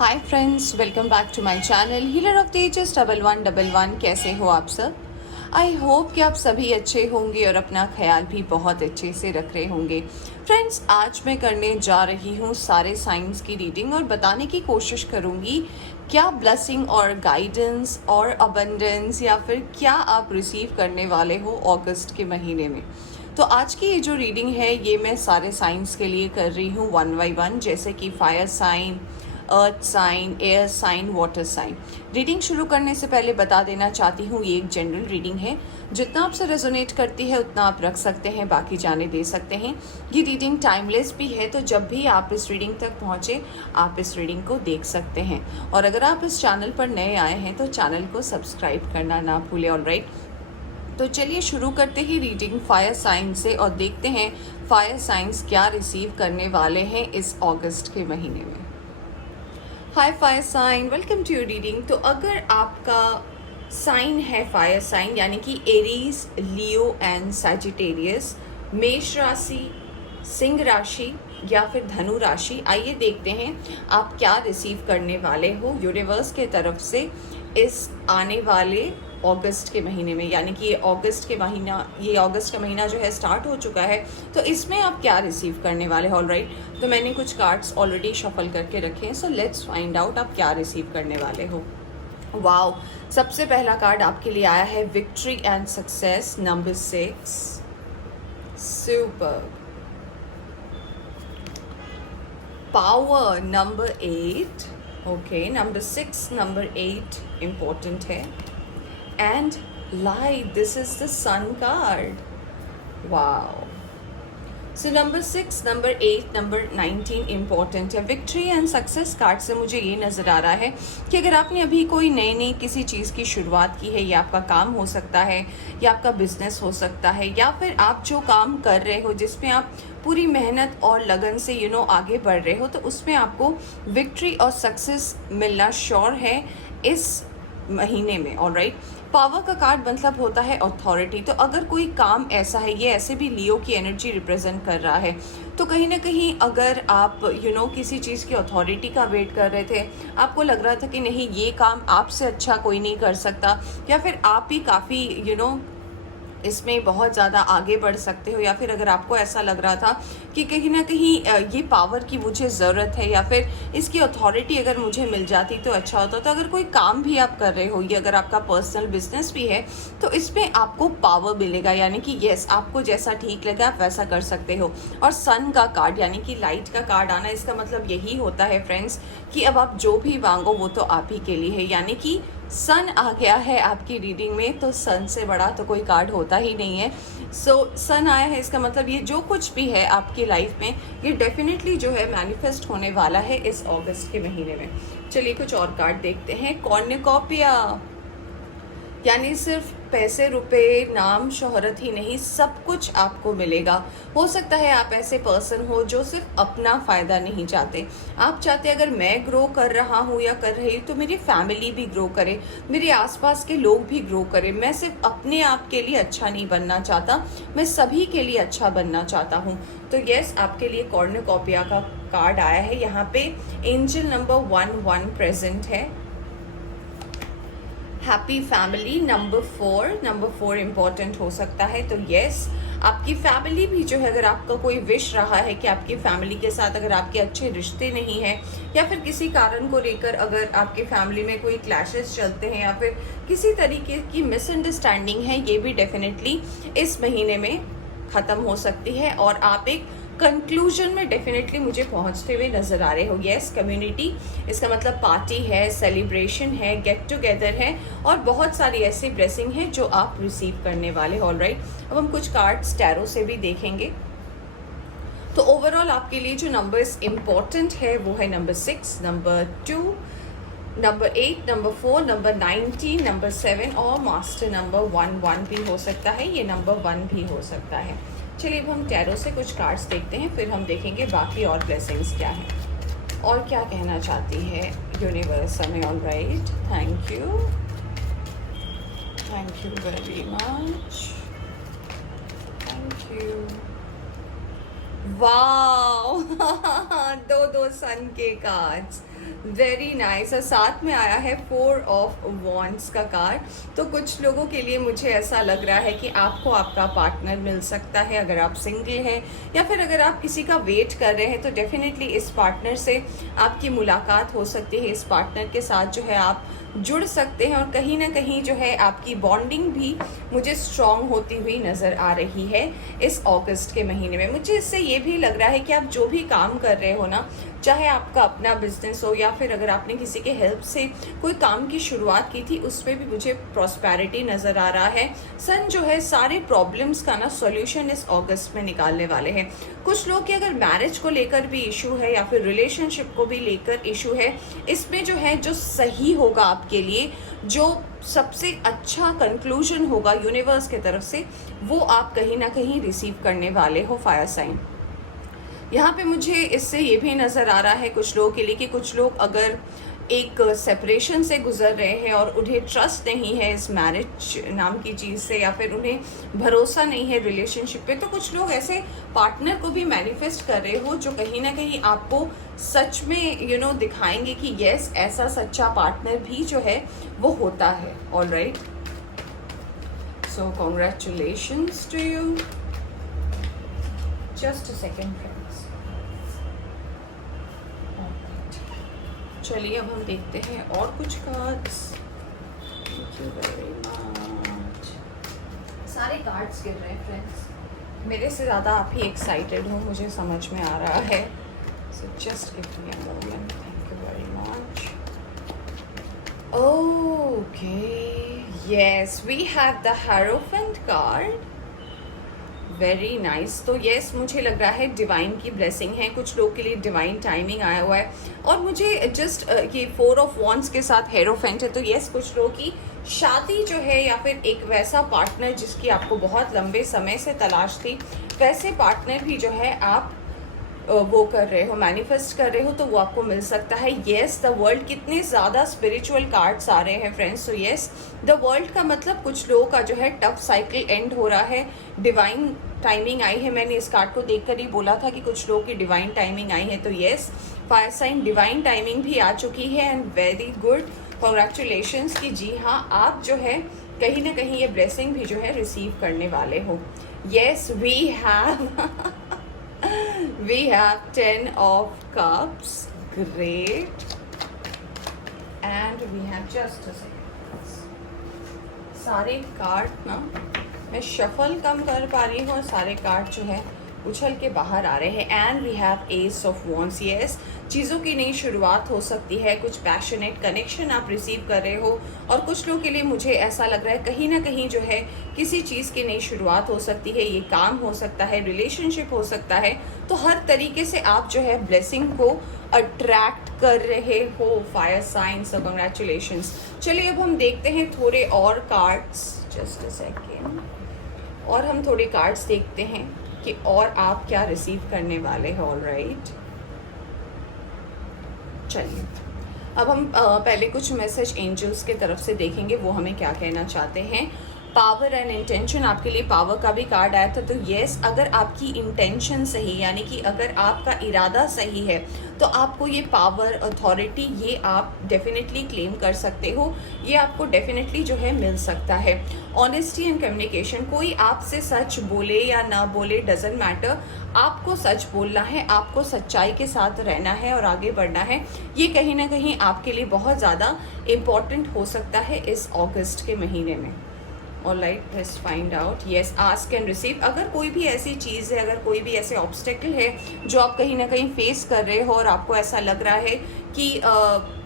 Hi friends, welcome back to my channel healer of the ages 1111। कैसे हो आप सब? आई होप कि आप सभी अच्छे होंगे और अपना ख्याल भी बहुत अच्छे से रख रहे होंगे। फ्रेंड्स, आज मैं करने जा रही हूँ सारे साइंस की रीडिंग और बताने की कोशिश करूँगी क्या ब्लेसिंग और गाइडेंस और अबंडेंस या फिर क्या आप रिसीव करने वाले हो अगस्त के महीने में। तो आज की ये जो रीडिंग है ये मैं सारे साइंस के लिए कर रही हूँ वन बाई वन, जैसे कि fire sign, earth sign, air sign, water sign. Reading शुरू करने से पहले बता देना चाहती हूँ ये एक जनरल रीडिंग है। जितना आपसे रेजोनेट करती है उतना आप रख सकते हैं, बाकी जाने दे सकते हैं। ये रीडिंग टाइमलेस भी है, तो जब भी आप इस रीडिंग तक पहुँचे आप इस रीडिंग को देख सकते हैं। और अगर आप इस चैनल पर नए आए हैं तो चैनल को सब्सक्राइब करना ना भूलें। ऑलराइट, तो चलिए शुरू करते ही रीडिंग फायर साइन से और देखते हैं फायर साइंस क्या रिसीव करने वाले हैं इस अगस्त के महीने में। Hi fire sign, welcome to your reading. तो अगर आपका साइन है फायर साइन यानी कि एरीज, लियो एंड सैजिटेरियस, मेष राशि, सिंह राशि या फिर धनु राशि, आइए देखते हैं आप क्या रिसीव करने वाले हो यूनिवर्स के तरफ से इस आने वाले अगस्त के महीने में। यानी कि ये अगस्त का महीना जो है स्टार्ट हो चुका है, तो इसमें आप क्या रिसीव करने वाले हो। ऑलराइट, तो मैंने कुछ कार्ड्स ऑलरेडी शफल करके रखे हैं, सो लेट्स फाइंड आउट आप क्या रिसीव करने वाले हो। वाओ, सबसे पहला कार्ड आपके लिए आया है victory and success number 6। Super. Power number 8। Okay, number 6, number 8 important है। And light, this is the sun card. Wow. So number 6, number 8, number 19 important है। विक्ट्री एंड सक्सेस कार्ड से मुझे ये नज़र आ रहा है कि अगर आपने अभी कोई नई किसी चीज़ की शुरुआत की है, या आपका काम हो सकता है या आपका बिजनेस हो सकता है, या फिर आप जो काम कर रहे हो जिसमें आप पूरी मेहनत और लगन से आगे बढ़ रहे हो, तो उसमें आपको विक्ट्री और सक्सेस मिलना श्योर है इस महीने में। ऑलराइट, पावर का कार्ड मतलब होता है अथॉरिटी। तो अगर कोई काम ऐसा है, ये ऐसे भी लियो की एनर्जी रिप्रेजेंट कर रहा है, तो कहीं ना कहीं अगर आप किसी चीज़ की अथॉरिटी का वेट कर रहे थे, आपको लग रहा था कि नहीं ये काम आपसे अच्छा कोई नहीं कर सकता, या फिर आप ही काफ़ी इसमें बहुत ज़्यादा आगे बढ़ सकते हो, या फिर अगर आपको ऐसा लग रहा था कि कहीं ना कहीं ये पावर की मुझे ज़रूरत है या फिर इसकी अथॉरिटी अगर मुझे मिल जाती तो अच्छा होता। तो अगर कोई काम भी आप कर रहे हो, ये अगर आपका पर्सनल बिजनेस भी है, तो इसमें आपको पावर मिलेगा। यानी कि यस, आपको जैसा ठीक लगे आप वैसा कर सकते हो। और सन का कार्ड यानी कि लाइट का कार्ड आना, इसका मतलब यही होता है फ्रेंड्स कि अब आप जो भी मांगो वो तो आप ही के लिए है। यानी कि सन आ गया है आपकी रीडिंग में, तो सन से बड़ा तो कोई कार्ड होता ही नहीं है। सो सन आया है, इसका मतलब ये जो कुछ भी है आपकी लाइफ में, ये डेफिनेटली जो है मैनिफेस्ट होने वाला है इस अगस्त के महीने में। चलिए कुछ और कार्ड देखते हैं। कॉर्नुकोपिया यानी सिर्फ पैसे, रुपए, नाम, शोहरत ही नहीं, सब कुछ आपको मिलेगा। हो सकता है आप ऐसे पर्सन हो जो सिर्फ अपना फ़ायदा नहीं चाहते, आप चाहते अगर मैं ग्रो कर रहा हूँ या कर रही हूँ तो मेरी फैमिली भी ग्रो करे, मेरे आसपास के लोग भी ग्रो करें। मैं सिर्फ अपने आप के लिए अच्छा नहीं बनना चाहता, मैं सभी के लिए अच्छा बनना चाहता हूँ। तो यस, आपके लिए कॉर्नुकोपिया का कार्ड आया है। यहाँ पे एंजल नंबर 11 प्रेजेंट है। हैप्पी फैमिली नंबर 4 इम्पॉर्टेंट हो सकता है। तो यस, आपकी फैमिली भी जो है, अगर आपका कोई विश रहा है कि आपकी फैमिली के साथ अगर आपके अच्छे रिश्ते नहीं हैं, या फिर किसी कारण को लेकर अगर आपकी फैमिली में कोई क्लैशेस चलते हैं, या फिर किसी तरीके की मिसअंडरस्टैंडिंग है, ये भी डेफिनेटली इस महीने में ख़त्म हो सकती है और आप एक कंक्लूजन में डेफिनेटली मुझे पहुंचते हुए नजर आ रहे हो। यस, कम्युनिटी, इसका मतलब पार्टी है, सेलिब्रेशन है, गेट टुगेदर है और बहुत सारी ऐसी ब्लेसिंग है जो आप रिसीव करने वाले हो। ऑलराइट, अब हम कुछ कार्ड्स टैरो से भी देखेंगे। तो ओवरऑल आपके लिए जो नंबर्स इम्पोर्टेंट है वो है number 6, number 2, number 8, number 4, number 19, number 7 और मास्टर नंबर 11 भी हो सकता है, ये नंबर 1 भी हो सकता है। चलिए अब हम टैरो से कुछ कार्ड्स देखते हैं, फिर हम देखेंगे बाकी और ब्लेसिंग्स क्या हैं और क्या कहना चाहती है यूनिवर्स हमें। Alright, thank you very much, thank you. Wow दो सन के कार्ड्स। Very nice. और साथ में आया है 4 ऑफ वॉन्ड्स का कार्ड। तो कुछ लोगों के लिए मुझे ऐसा लग रहा है कि आपको आपका पार्टनर मिल सकता है अगर आप सिंगल हैं, या फिर अगर आप किसी का वेट कर रहे हैं तो डेफिनेटली इस पार्टनर से आपकी मुलाकात हो सकती है। इस पार्टनर के साथ जो है आप जुड़ सकते हैं और कहीं ना कहीं जो है आपकी बॉन्डिंग भी मुझे स्ट्रॉन्ग होती हुई नज़र आ रही है इस अगस्त के महीने में। मुझे इससे ये भी लग रहा है कि आप जो भी काम कर रहे हो ना, चाहे आपका अपना बिजनेस हो या फिर अगर आपने किसी के हेल्प से कोई काम की शुरुआत की थी, उस पर भी मुझे प्रॉस्पेरिटी नज़र आ रहा है। सन जो है सारे प्रॉब्लम्स का ना सॉल्यूशन इस अगस्त में निकालने वाले हैं। कुछ लोग के अगर मैरिज को लेकर भी इशू है या फिर रिलेशनशिप को भी लेकर इशू है, इसमें जो है जो सही होगा आपके लिए, जो सबसे अच्छा कंक्लूजन होगा यूनिवर्स की तरफ से, वो आप कहीं ना कहीं रिसीव करने वाले हो फायर साइन। यहाँ पे मुझे इससे ये भी नज़र आ रहा है कुछ लोगों के लिए कि कुछ लोग अगर एक सेपरेशन से गुजर रहे हैं और उन्हें ट्रस्ट नहीं है इस मैरिज नाम की चीज़ से, या फिर उन्हें भरोसा नहीं है रिलेशनशिप पे, तो कुछ लोग ऐसे पार्टनर को भी मैनिफेस्ट कर रहे हो जो कहीं ना कहीं आपको सच में दिखाएंगे कि यस, ऐसा सच्चा पार्टनर भी जो है वो होता है। All right, so congratulations to you. Just a second friends. चलिए अब हम देखते हैं और कुछ cards. Thank you very much. सारे कार्ड्स गिर रहे हैं फ्रेंड्स, मेरे से ज़्यादा आप ही एक्साइटेड हो, मुझे समझ में आ रहा है। So just give me a moment. Thank you very much. Okay, yes, we have the Hierophant card. Very nice. तो येस, मुझे लग रहा है डिवाइन की ब्लेसिंग है, कुछ लोग के लिए डिवाइन टाइमिंग आया हुआ है। और मुझे जस्ट ये 4 ऑफ वॉन्ड्स के साथ हेरोफेंट है, तो येस, कुछ लोगों की शादी जो है या फिर एक वैसा पार्टनर जिसकी आपको बहुत लंबे समय से तलाश थी, वैसे पार्टनर भी जो है आप वो कर रहे हो, मैनिफेस्ट कर रहे हो, तो वो आपको मिल सकता है। येस, द वर्ल्ड, कितने ज़्यादा स्पिरिचुअल कार्ड्स आ रहे हैं friends. So yes, the world का मतलब कुछ लोगों का जो है टफ साइकिल एंड हो रहा है, डिवाइन टाइमिंग आई है। मैंने इस कार्ड को देखकर ही बोला था कि कुछ लोगों की डिवाइन टाइमिंग आई है, तो yes, fire sign divine timing भी आ चुकी है एंड वेरी गुड, कॉन्ग्रेचुलेशंस कि जी हाँ, आप जो है कहीं ना कहीं ये ब्लेसिंग भी जो है रिसीव करने वाले हो। Yes, we have we have 10 of cups, great, and we have just a second। सारे कार्ड ना मैं शफल कम कर पा रही हूँ और सारे कार्ड जो है उछल के बाहर आ रहे हैं। And we have ace of wands. Yes, चीज़ों की नई शुरुआत हो सकती है, कुछ पैशनेट कनेक्शन आप रिसीव कर रहे हो, और कुछ लोगों के लिए मुझे ऐसा लग रहा है कहीं ना कहीं जो है किसी चीज़ की नई शुरुआत हो सकती है। ये काम हो सकता है, रिलेशनशिप हो सकता है, तो हर तरीके से आप जो है ब्लेसिंग को अट्रैक्ट कर रहे हो फायर साइंस। सो कंग्रेचुलेशंस। चलिए अब हम देखते हैं थोड़े और कार्ड्स। Just a second. और हम थोड़े कार्ड्स देखते हैं कि और आप क्या रिसीव करने वाले हैं। ऑल राइट, चलिए अब हम पहले कुछ मैसेज एंजल्स के तरफ से देखेंगे, वो हमें क्या कहना चाहते हैं। पावर एंड इंटेंशन, आपके लिए पावर का भी कार्ड आया था। तो येस, अगर आपकी इंटेंशन सही, यानी कि अगर आपका इरादा सही है, तो आपको ये पावर, अथॉरिटी, ये आप डेफिनेटली क्लेम कर सकते हो। ये आपको डेफिनेटली जो है मिल सकता है। ऑनेस्टी एंड कम्युनिकेशन, कोई आपसे सच बोले या ना बोले, डजेंट मैटर, आपको सच बोलना है, आपको सच्चाई के साथ रहना है और आगे बढ़ना है। ये कहीं ना कहीं आपके लिए बहुत ज़्यादा इम्पॉर्टेंट हो सकता है इस अगस्त के महीने में। All right, let's find out. Yes, ask and receive. अगर कोई भी ऐसी चीज़ है, अगर कोई भी ऐसे ऑब्स्टेकल है जो आप कहीं ना कहीं फेस कर रहे हो और आपको ऐसा लग रहा है कि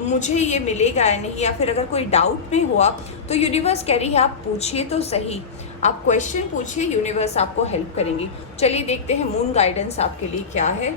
मुझे ये मिलेगा या नहीं, या फिर अगर कोई डाउट में हुआ, तो यूनिवर्स कह रही है आप पूछिए तो सही, आप क्वेश्चन पूछिए, यूनिवर्स आपको हेल्प करेंगी। चलिए देखते हैं मून गाइडेंस आपके लिए क्या है।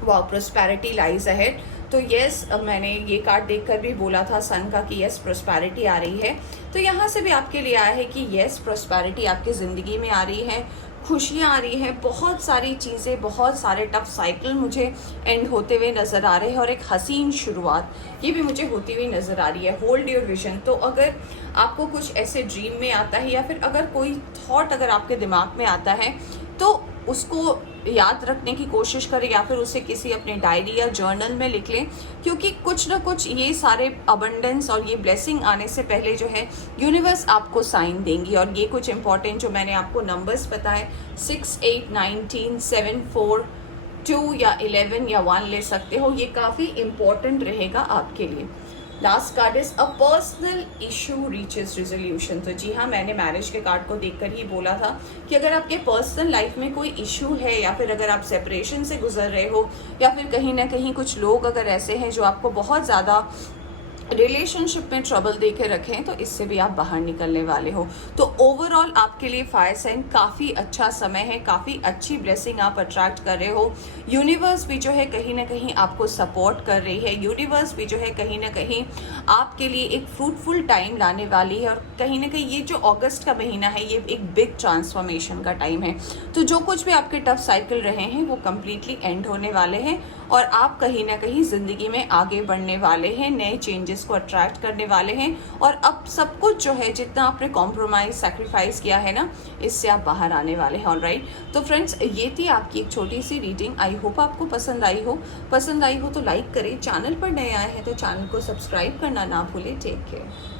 Wow, prosperity lies ahead. तो येस, मैंने ये कार्ड देखकर भी बोला था सन का कि येस, प्रोस्पेरिटी आ रही है। तो यहाँ से भी आपके लिए आया है कि येस, प्रोस्पेरिटी आपकी ज़िंदगी में आ रही है, खुशियाँ आ रही हैं, बहुत सारी चीज़ें, बहुत सारे टफ साइकिल मुझे एंड होते हुए नज़र आ रहे हैं, और एक हसीन शुरुआत ये भी मुझे होती हुई नज़र आ रही है। Hold your vision. तो अगर आपको कुछ ऐसे ड्रीम में आता है, या फिर अगर कोई थॉट अगर आपके दिमाग में आता है, तो उसको याद रखने की कोशिश करें या फिर उसे किसी अपने डायरी या जर्नल में लिख लें, क्योंकि कुछ ना कुछ ये सारे अबंडेंस और ये ब्लेसिंग आने से पहले जो है यूनिवर्स आपको साइन देंगी। और ये कुछ इंपॉर्टेंट जो मैंने आपको नंबर्स बताए 6, 8, 19, 7, 4, 2 या 11 या 1 ले सकते हो, ये काफ़ी इंपॉर्टेंट रहेगा आपके लिए। Last card is a personal issue reaches resolution. तो जी हाँ, मैंने मैरिज के कार्ड को देखकर ही बोला था कि अगर आपके पर्सनल लाइफ में कोई इशू है या फिर अगर आप सेपरेशन से गुजर रहे हो या फिर कहीं ना कहीं कुछ लोग अगर ऐसे हैं जो आपको बहुत ज़्यादा रिलेशनशिप में ट्रबल दे के रखें, तो इससे भी आप बाहर निकलने वाले हो। तो ओवरऑल आपके लिए फायर साइन काफ़ी अच्छा समय है, काफ़ी अच्छी ब्लेसिंग आप अट्रैक्ट कर रहे हो। यूनिवर्स भी जो है कहीं ना कहीं आपको सपोर्ट कर रही है, यूनिवर्स भी जो है कहीं ना कहीं आपके लिए एक फ्रूटफुल टाइम लाने वाली है। और कहीं ना कहीं ये जो अगस्त का महीना है ये एक बिग ट्रांसफॉर्मेशन का टाइम है। तो जो कुछ भी आपके टफ साइकिल रहे हैं वो कम्प्लीटली एंड होने वाले हैं और आप कहीं ना कहीं ज़िंदगी में आगे बढ़ने वाले हैं, नए चेंजेस को अट्रैक्ट करने वाले हैं। और अब सब कुछ जो है जितना आपने कॉम्प्रोमाइज सैक्रिफाइस किया है ना, इससे आप बाहर आने वाले हैं। ऑलराइट, तो फ्रेंड्स ये थी आपकी एक छोटी सी रीडिंग। आई होप आपको पसंद आई हो तो लाइक करें, चैनल पर नए आए हैं तो चैनल को सब्सक्राइब करना ना भूलें। Take care.